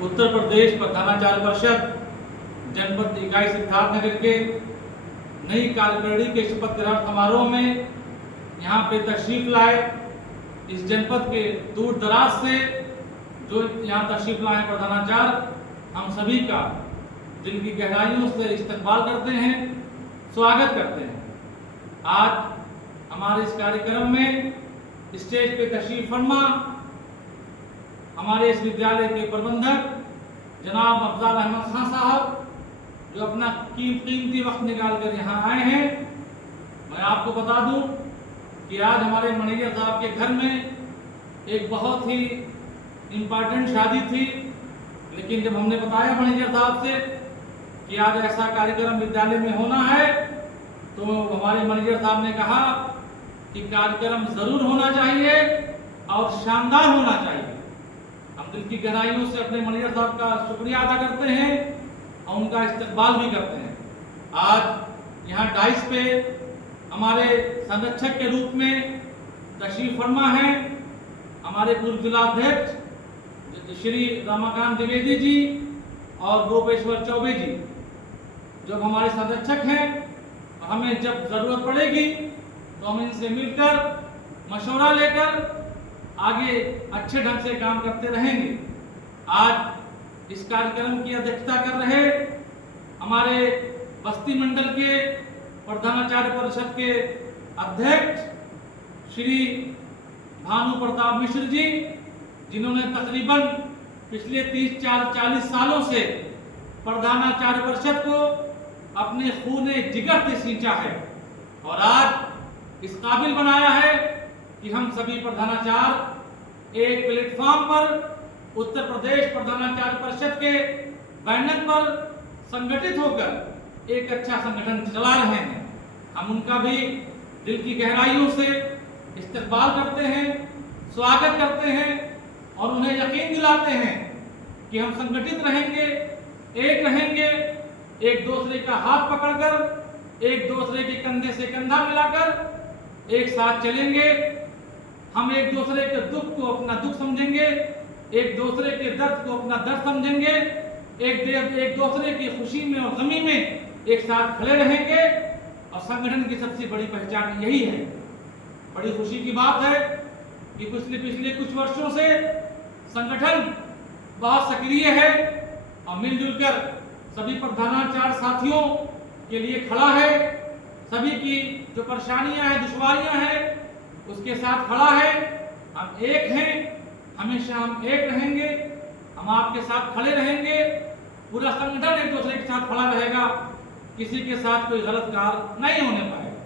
उत्तर प्रदेश प्रधानाचार्य परिषद जनपद इकाई सिद्धार्थनगर के नई कार्यकारिणी के शपथ ग्रहण समारोह में यहाँ पे तशरीफ लाए। इस जनपद के दूर दराज से जो यहाँ तशरीफ लाए प्रधानाचार्य, हम सभी का दिल की गहराइयों से इस्तकबाल करते हैं, स्वागत करते हैं। आज हमारे इस कार्यक्रम में स्टेज पे तशरीफ फरमा हमारे इस विद्यालय के प्रबंधक जनाब अफजाल अहमद खान साहब, जो अपना कीमती वक्त निकाल कर यहाँ आए हैं। मैं आपको बता दूं कि आज हमारे मैनेजर साहब के घर में एक बहुत ही इम्पोर्टेंट शादी थी, लेकिन जब हमने बताया मैनेजर साहब से कि आज ऐसा कार्यक्रम विद्यालय में होना है, तो हमारे मैनेजर साहब ने कहा कि कार्यक्रम जरूर होना चाहिए और शानदार होना चाहिए। हम दिल की गहराइयों से अपने मैनेजर साहब का शुक्रिया अदा करते हैं और उनका इस्तकबाल भी करते हैं। आज यहाँ डाइस पे हमारे संरक्षक के रूप में तशरीफ फरमा है हमारे पूर्व जिला अध्यक्ष श्री रमाकांत द्विवेदी जी और गोपेश्वर चौबे जी, जो हमारे संरक्षक हैं। हमें जब जरूरत पड़ेगी तो हम इनसे मिलकर मशवरा लेकर आगे अच्छे ढंग से काम करते रहेंगे। आज इस कार्यक्रम की अध्यक्षता कर रहे हमारे बस्ती मंडल के प्रधानाचार्य परिषद के अध्यक्ष श्री भानु प्रताप मिश्र जी, जिन्होंने तकरीबन पिछले 30-40 सालों से प्रधानाचार्य परिषद को अपने खूने जिगर से सींचा है और आज इस काबिल बनाया है कि हम सभी प्रधानाचार्य एक प्लेटफॉर्म पर उत्तर प्रदेश प्रधानाचार्य परिषद के बैनर पर संगठित होकर एक अच्छा संगठन चला रहे हैं। हम उनका भी दिल की गहराइयों से इस्तकबाल करते हैं, स्वागत करते हैं और उन्हें यकीन दिलाते हैं कि हम संगठित रहेंगे, एक रहेंगे, एक दूसरे का हाथ पकड़कर, एक दूसरे के कंधे से कंधा मिलाकर एक साथ चलेंगे। हम एक दूसरे के दुख को अपना दुख समझेंगे, एक दूसरे के दर्द को अपना दर्द समझेंगे, एक दूसरे की खुशी में और गमी में एक साथ खड़े रहेंगे। और संगठन की सबसे बड़ी पहचान यही है। बड़ी खुशी की बात है कि पिछले कुछ वर्षों से संगठन बहुत सक्रिय है और मिलजुल कर सभी प्रधानाचार्य साथियों के लिए खड़ा है। सभी की जो परेशानियां हैं, दुश्वारियां हैं, उसके साथ खड़ा है। हम एक हैं, हमेशा हम एक रहेंगे, हम आपके साथ खड़े रहेंगे। पूरा संगठन एक दूसरे के साथ खड़ा रहेगा, किसी के साथ कोई गलत कार्य नहीं होने पाएगा।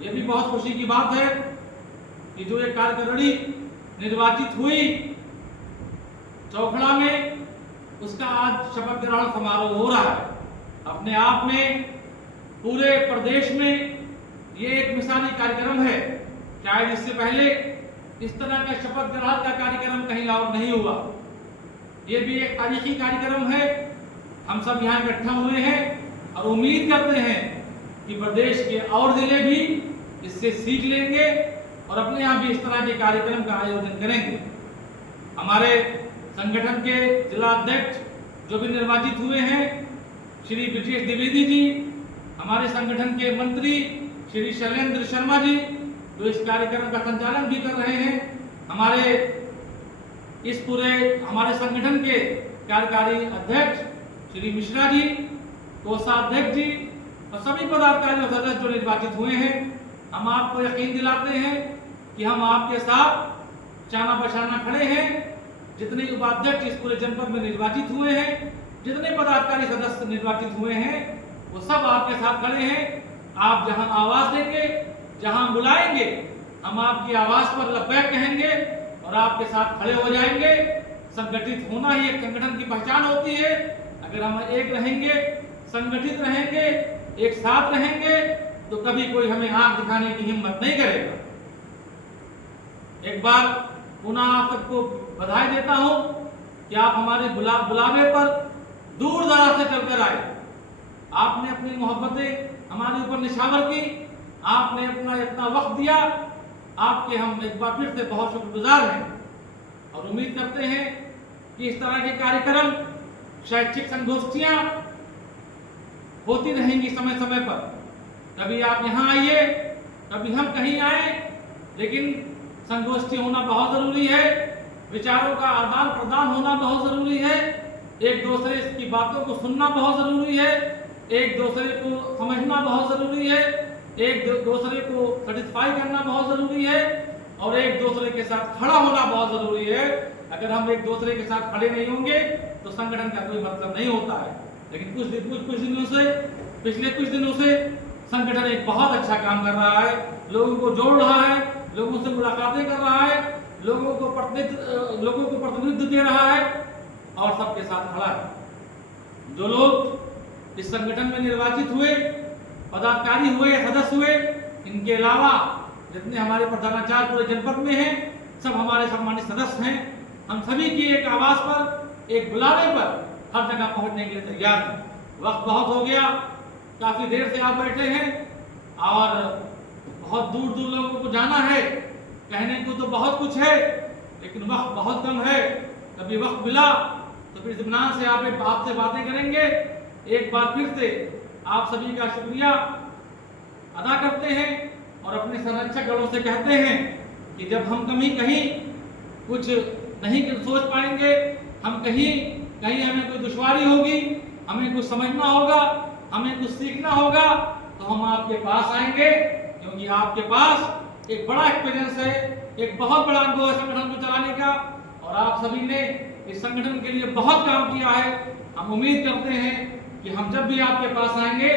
ये भी बहुत खुशी की बात है कि जो एक कार्यकारिणी निर्वाचित हुई चौखड़ा में, उसका आज शपथ ग्रहण समारोह हो रहा है। अपने आप में पूरे प्रदेश में ये एक मिसाली कार्यक्रम है। शायद इससे पहले इस तरह का शपथ ग्रहण का कार्यक्रम कहीं और नहीं हुआ। ये भी एक तारीखी कार्यक्रम है। हम सब यहाँ इकट्ठा हुए हैं और उम्मीद करते हैं कि प्रदेश के और जिले भी इससे सीख लेंगे और अपने यहाँ भी इस तरह के कार्यक्रम का आयोजन करेंगे। हमारे संगठन के जिला अध्यक्ष जो भी निर्वाचित हुए हैं श्री ब्रजेश द्विवेदी जी, हमारे संगठन के मंत्री श्री शैलेंद्र शर्मा जी, जो इस कार्यक्रम का संचालन भी कर रहे हैं, हमारे इस पूरे हमारे संगठन के कार्यकारी अध्यक्ष श्री मिश्रा जी, कोषाध्यक्ष जी और सभी पदाधिकारी और सदस्य जो निर्वाचित हुए हैं, हम आपको यकीन दिलाते हैं कि हम आपके साथ चाना बशाना खड़े हैं। जितने उपाध्यक्ष इस पूरे जनपद में निर्वाचित हुए हैं, जितने पदाधिकारी सदस्य निर्वाचित हुए हैं, वो सब आपके साथ खड़े हैं। आप जहां आवाज देंगे, जहां बुलाएंगे, हम आपकी आवाज पर लब्बैक कहेंगे और आपके साथ खड़े हो जाएंगे। संगठित होना ही एक संगठन की पहचान होती है। अगर हम एक रहेंगे, संगठित रहेंगे, एक साथ रहेंगे, तो कभी कोई हमें आंख दिखाने की हिम्मत नहीं करेगा। एक बार पुनः आप सबको बधाई देता हूं कि आप हमारे बुलावे पर दूर दराज से चलकर आए। आपने अपनी मोहब्बतें हमारे ऊपर निछावर की, आपने अपना इतना वक्त दिया, आपके हम एक बार फिर से बहुत शुक्रगुजार हैं और उम्मीद करते हैं कि इस तरह के कार्यक्रम, शैक्षिक संगोष्ठियां होती रहेंगी समय समय पर। कभी आप यहाँ आइए, कभी हम कहीं आए, लेकिन संगोष्ठी होना बहुत जरूरी है। विचारों का आदान प्रदान होना बहुत जरूरी है। एक दूसरे की बातों को सुनना बहुत जरूरी है। एक दूसरे को समझना बहुत जरूरी है। एक दूसरे को सेटिस्फाई करना बहुत जरूरी है। और एक दूसरे के साथ खड़ा होना बहुत जरूरी है। अगर हम एक दूसरे के साथ खड़े नहीं होंगे तो संगठन का कोई मतलब नहीं होता है। लेकिन पिछले कुछ दिनों से संगठन एक बहुत अच्छा काम कर रहा है, लोगों को जोड़ रहा है, लोगों से मुलाकातें कर रहा है, लोगों को प्रतिनिधित्व दे रहा है और सबके साथ खड़ा है। जो लोग इस संगठन में निर्वाचित हुए, पदाधिकारी हुए, सदस्य हुए, इनके अलावा जितने हमारे प्रधानाचार्य पूरे जनपद में हैं, सब हमारे सम्मानित सदस्य हैं। हम सभी की एक आवाज पर, एक बुलावे पर हर जगह पहुंचने के लिए तैयार हैं। वक्त बहुत हो गया, काफी देर से आप बैठे हैं और बहुत दूर दूर लोगों को जाना है। कहने को तो बहुत कुछ है, लेकिन वक्त बहुत कम है। कभी वक्त मिला तो फिर इत्मीनान से आपसे बातें करेंगे। एक बार फिर से आप सभी का शुक्रिया अदा करते हैं और अपने संरक्षक गणों से कहते हैं कि जब हम कहीं कुछ नहीं सोच पाएंगे, हम कहीं हमें कोई दुश्वारी होगी, हमें कुछ समझना होगा, हमें कुछ सीखना होगा, तो हम आपके पास आएंगे, क्योंकि आपके पास एक बड़ा एक्सपीरियंस है, एक बहुत बड़ा अनुभव है संगठन को चलाने का और आप सभी ने इस संगठन के लिए बहुत काम किया है। हम उम्मीद करते हैं कि हम जब भी आपके पास आएंगे,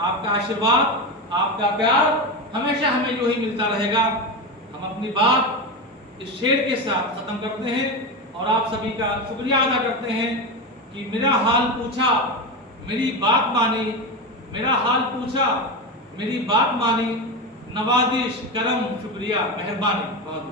आपका आशीर्वाद, आपका प्यार हमेशा हमें यूं ही मिलता रहेगा। हम अपनी बात इस शेर के साथ खत्म करते हैं और आप सभी का शुक्रिया अदा करते हैं कि मेरा हाल पूछा, मेरी बात मानी, मेरा हाल पूछा, मेरी बात मानी, नवाजिश, करम, शुक्रिया, मेहरबानी, बहुत